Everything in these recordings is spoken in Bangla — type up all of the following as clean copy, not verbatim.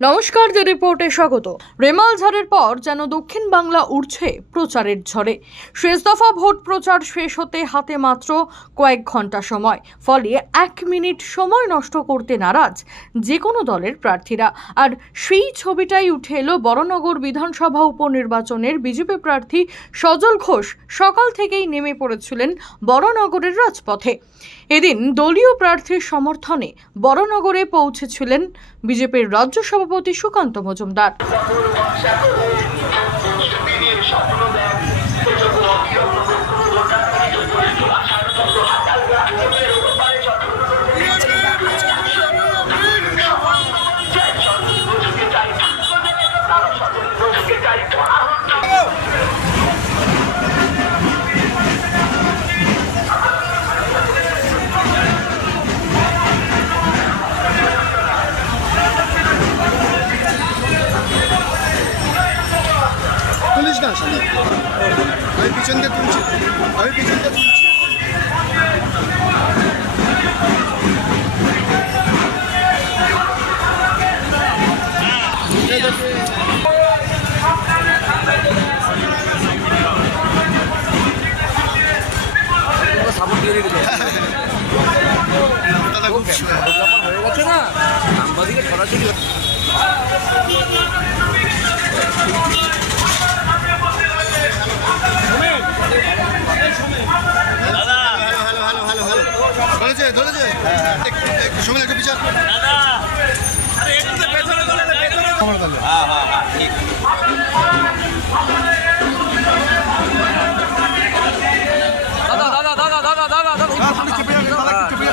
নমস্কার, দ্য রিপোর্টে স্বাগত। রেমাল ঝড়ের পর যেন দক্ষিণ বাংলা উঠছে প্রচারের ঝড়ে। শেষ দফা ভোট প্রচার শেষ হতে হাতে মাত্র কয়েক ঘন্টা সময়, ফলে 1 মিনিট সময় নষ্ট করতে নারাজ যে কোনো দলের প্রার্থীরা। আর সেই ছবিটাই উঠে এলো বরানগর বিধানসভা উপনির্বাচনের বিজেপি প্রার্থী সজল ঘোষ সকাল থেকেই নেমে পড়েছিলেন বরানগরের রাজপথে। এদিন দলীয় প্রার্থীর সমর্থনে বরানগরে পৌঁছেছিলেন বিজেপির রাজ্য সভাপতি সুকান্ত মজুমদার। আমি পিছন দিয়ে তুলছি, সাপোর্ট দিয়ে দিল হয়ে গেছে না, সাংবাদিকের সরাসরি ধরেছে একটু সময় একটা বিচার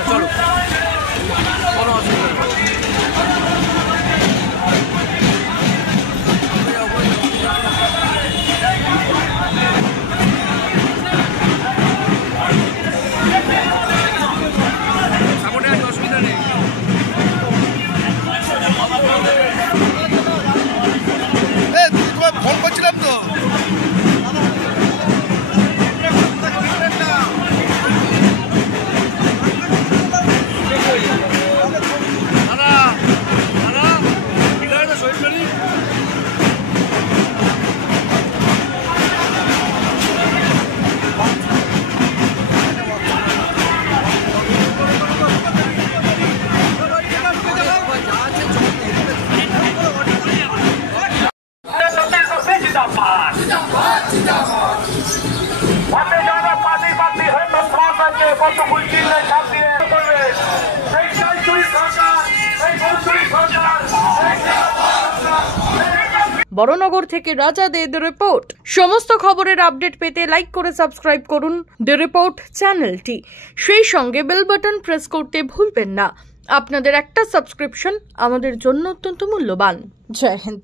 চলো কোনো অসুবিধা নেই। ফোন করছিলাম তো। বরানগর থেকে রাজা দে, দ্য রিপোর্ট। সমস্ত খবরের আপডেট পেতে লাইক করে সাবস্ক্রাইব করুন দ্য রিপোর্ট চ্যানেলটি। সেই সঙ্গে বেল বাটন প্রেস করতে ভুলবেন না। আপনাদের একটা সাবস্ক্রিপশন আমাদের জন্য অত্যন্ত মূল্যবান। জয় হিন্দ।